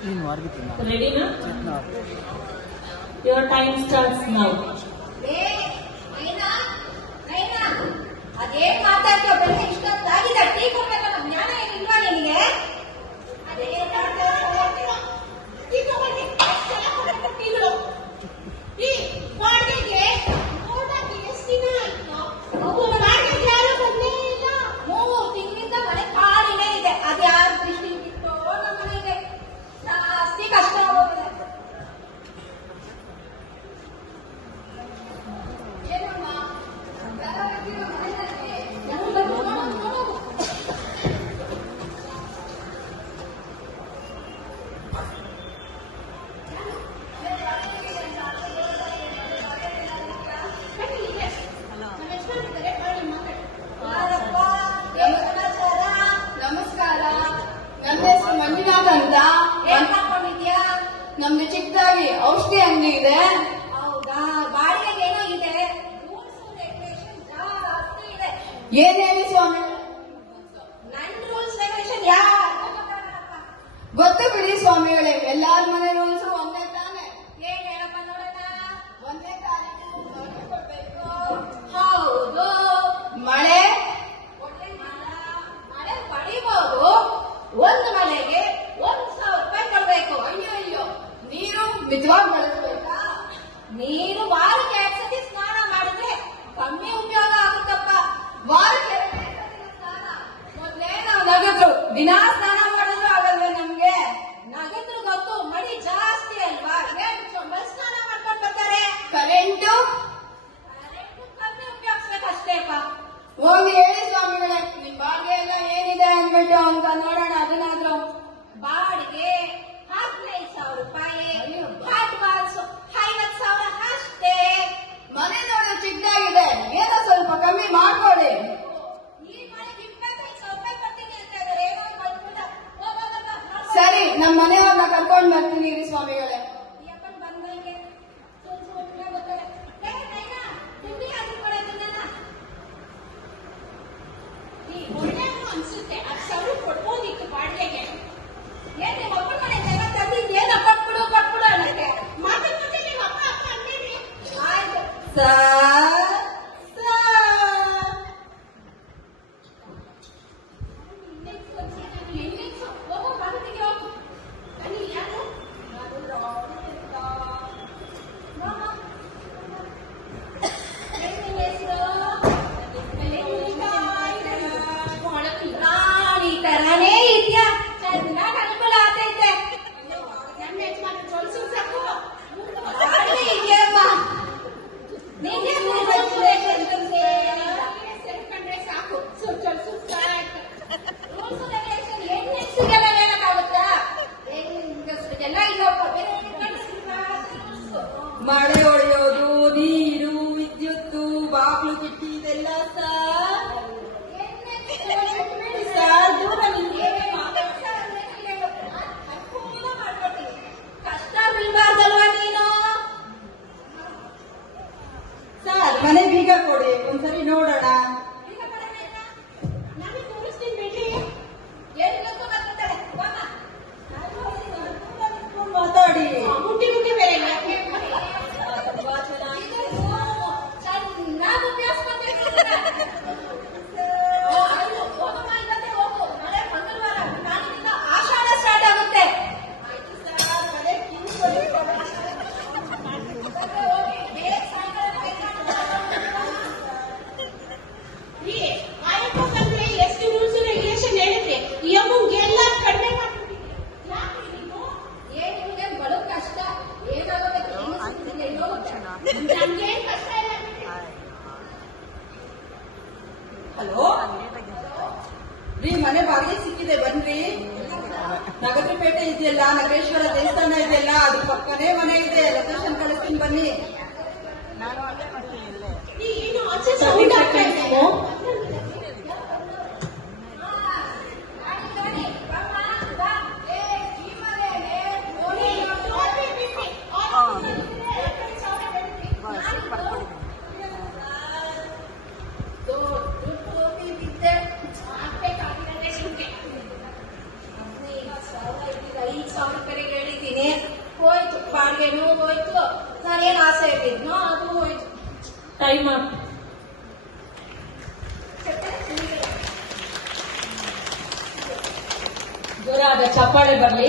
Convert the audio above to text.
Ready na? Your time starts now. ಅದೇ ಮಾತಾಡ್ತೀವ ಬೆಲೆ ಇಷ್ಟೊತ್ತಾಗಿದೆ tea ಕೊಡ್ಬೇಕಲ್ಲ ಜ್ಞಾನ ಏನಿಲ್ವಾ ನಿನಗೆ ಅದೇ ಈ ಬಾಡಿಗೆಗೆ ನೋಡಕ್ಕೆ ಎಷ್ಟು ದಿನ ಆಯ್ತು ಬಾಡಿಗೆಗೆ ಯಾರು ಬಂದೇ ಇಲ್ಲ 3 ತಿಂಗಳಿಂದ ಮನೆ ಖಾಲಿನೇ ಇದೆ ಅದು ಯಾರು ದೃಷ್ಟಿ ಬಿಟ್ಟು ನಮ್ಮ ಮನೆಗೆ ಜಾಸ್ತಿ ಕಷ್ಟ ಆಗೋಗಿದೆ ನಮ್ದು ಚಿಕ್ಕದಾಗಿ ಔಷಧಿ ಅಂಗಡಿ ಇದೆ. ಹೌದಾ? ಬಾಡಿಗೆಗೆ ಏನೋ ಇದೆ, ಜಾಸ್ತಿ ಇದೆ. ಏನ್ ಹೇಳಿ ಸ್ವಾಮಿ? ನನ್ ರೂಲ್ಸ್ ರೆಗ್ಯುಲೇಷನ್ ಯಾರು ಗೊತ್ತು ಬಿಡಿ ಸ್ವಾಮಿಗಳೇ, ಎಲ್ಲಾರ ಮನೆ ರೂಲ್ಸ್ ಒಂದೇ ತಾನೆ. ಏನ್ ಹೇಳಪ್ಪ ನೋಡೋಣ. ಒಂದೇ ತಾರೀಕು ಕೊಡ್ಬೇಕು. ಹೌದು. ಮಳೆ ಮಳೆ ಪಡಿಬಹುದು. ಒಂದು ಮಳೆಗೆ 1,000 ರೂಪಾಯಿ ಕೊಡ್ಬೇಕು. ಅಯ್ಯೋ ಅಯ್ಯೋ, ನೀರು ಮಿತವಾಗಿ ಬಳಸಬೇಕಾ? ನೀರು ವಾರಕ್ಕೆ 2 ಸತಿ ಸ್ನಾನ ಮಾಡಿದ್ರೆ ಕಮ್ಮಿ ಉಪಯೋಗ ಆಗುತ್ತಪ್ಪ. ವಾರಕ್ಕೆ ಸ್ನಾನ. ಮೊದ್ಲೇ ನಾವು ನಗದ್ರು ದಿನಾ ಸ್ನಾನ ಮಾಡಿದ್ರು ಆಗಲ್ವೇ ನಮ್ಗೆ? ನಗದ್ರು ಗೊತ್ತು, ಮಳಿ ಜಾಸ್ತಿ ಅಲ್ವಾ, ಬಸ್ ಸ್ನಾನ ಮಾಡ್ಕೊಂಡು ಬರ್ತಾರೆ. ಕರೆಂಟು ಕಮ್ಮಿ ಉಪಯೋಗಿಸ್ಬೇಕಷ್ಟೇಪ್ಪ. ಹೋಗಿ ಹೇಳಿ ಸ್ವಾಮಿಗಳೇ, ನಿಮ್ ಬಾಡಿಗೆ ಎಲ್ಲ ಏನಿದೆ ಅಂದ್ಬಿಟ್ಟು ಅಂತ ನೋಡೋಣ. ಅದನ್ನಾದ್ರೂ ಬಾಡಿಗೆ 15,000 ರೂಪಾಯಿ, ಅಡ್ವಾನ್ಸ್ 50,000 ಅಷ್ಟೇ. ಮನೆ ನೋಡಿ ಚಿಕ್ಕದಾಗಿದೆ, ಏನೋ ಸ್ವಲ್ಪ ಕಮ್ಮಿ ಮಾಡ್ಕೊಳ್ಳಿ. ಈ ಮನೆಗೆ 25,000 ರೂಪಾಯಿ ಕೊಡ್ತೀನಿ ಅಂತ ಇದ್ದಾರೆ. ಏನೋ ಮಾಡ್ಬಿಡ. ಸರಿ, ನಮ್ ಮನೆಯವ್ರನ್ನ ಕರ್ಕೊಂಡ್ ಬರ್ತೀನಿ ರೀ ಸ್ವಾಮಿಗಳೇ. ಈ ಅಪ್ಪನ್ ಬಂದಂಗೆ ಸುಮ್ಮನೆ ಬರ್ತಾರೆ. ತಿಂಡಿ ಹಾಕಿ ಕೊಡೋದನ್ನ ಈ ಒಳ್ಳೆಯದು ಅನ್ಸುತ್ತೆ. 10,000 ಕೊಡ್ಬೋದಿತ್ತು ಬಾಡಿಗೆಗೆ. ಏನ್ ನಿಮ್ಮ ಅಪ್ಪನ ಮನೆ ಜನ ತಂದಿದ್ದೇನ ಕೊಟ್ಬಿಡು ಅನ್ನಕ್ಕೆ ಮಾತಾಡ್ಬಿಟ್ಟು ನಿಮ್ಮ ಅಪ್ಪ ಅಂದೇನಿ. ಆಯ್ತು ಹೋಗೋ ಮಗನಿಗೆ ಹೋಗು. ಬನ್ನಿ ಯಾರು ರಾಣಿ ತರಾನೇ ಇದೆಯಾ? ಚೆನ್ನಾಗಿ ಅನುಕೂಲ ಆಗ್ತೈತೆ. ನನ್ನ ಯಜಮಾನ ಚೊಲ್ಸು ಸಾಕು ಇದೆಯಮ್ಮ. ನಿನ್ನೆ ಸೇರ್ಕೊಂಡ್ರೆ ಸಾಕು. ಚೊಲ್ಸು ಸಾಕು. ರೂಲ್ಸ್ ರೆಗ್ಯುಲೇಷನ್ ಹೆಣ್ಣಿಗೆಲ್ಲ ಹೇಳಕ್ಕಾಗುತ್ತಾ? ಹೆಂಗಸ್ರಿಗೆಲ್ಲ ಇದಪ್ಪ. ಮಳೆ ಹೊಡೆಯೋದು, ನೀರು, ವಿದ್ಯುತ್ತು, ಬಾಗ್ಲು ಕಿಟ್ಟಿ ಇದೆಲ್ಲ ಸರ್ ದೂರ ಕಷ್ಟ ಬೀಳ್ಬಾರ್ದಲ್ವಾ ನೀನು? ಸರ್, ಮನೆ ಬೀಗ ಕೊಡಿ, ಒಂದ್ಸರಿ ನೋಡೋಣ. ನಾನು ತೋರಿಸ್ತೀನಿ ಬಿಡಿ. ಏನು ಬರ್ತಾರೆ ಮಾತಾಡಿ. ಮುಟ್ಟಿ ಬೇರೆ ಚೆನ್ನಾಗಿ ಅಭ್ಯಾಸ ಮಾಡ್ಬೇಕು. ಹೋಗಮ್ಮ, ಇವತ್ತೇ ಹೋಗು. ನಾಳೆ ಮಂಗಳವಾರ, ನಾಳಿನಿಂದ ಆಷಾಢ ಸ್ಟಾರ್ಟ್ ಆಗುತ್ತೆ. ಆಯ್ತು ಸರ್, ಮನೆ ಈ ಆಯಪ್ಪ ಬಂದ್ರೆ ಎಷ್ಟು ರೂಲ್ಸ್ ರೆಗ್ಯುಲೇಷನ್ ಹೇಳಿದ್ರೆ ಈ ಅಮ್ಮಂಗೆ ಎಲ್ಲ ಕಡಿಮೆ ಮಾಡ್ಬಿಟ್ಟಿದೆ. ಯಾಕೆ ನೀನು ಏನಿದೆ ಬಡವ ಕಷ್ಟ ಏನಾಗುತ್ತೆ ನನ್ಗೇನ್ ಕಷ್ಟ ಇಲ್ಲ. ಹಲೋ ರೀ, ಮನೆ ಬಾಡಿಗೆ ಸಿಕ್ಕಿದೆ ಬನ್ರಿ. ನಗರಪೇಟೆ ಇದೆಯಲ್ಲ, ನಗರೇಶ್ವರ ದೇವಸ್ಥಾನ ಇದೆಯಲ್ಲ, ಅದ್ರ ಪಕ್ಕನೇ ಮನೆ ಇದೆ. ಲೊಕೇಶನ್ ಕಳಿಸ್ತೀನಿ ಬನ್ನಿ. ಏನು ಆಚೆ ಸೌಂಡ್ ಆಗ್ತಾ ಇದೆ? ರೂಪಾಯಿಗೆ ಹೇಳಿದ್ದೀನಿ, ಹೋಯ್ತು. ಬಾಡಿಗೆನೂ ಹೋಯ್ತು, ನಾನೇನು ಆಸೆ ಇಟ್ಟಿದ್ನೋ ಅದು ಹೋಯ್ತು. ಟೈಮ್ ಜೋರಾದ ಚಪ್ಪಾಳೆ ಬರ್ಲಿ.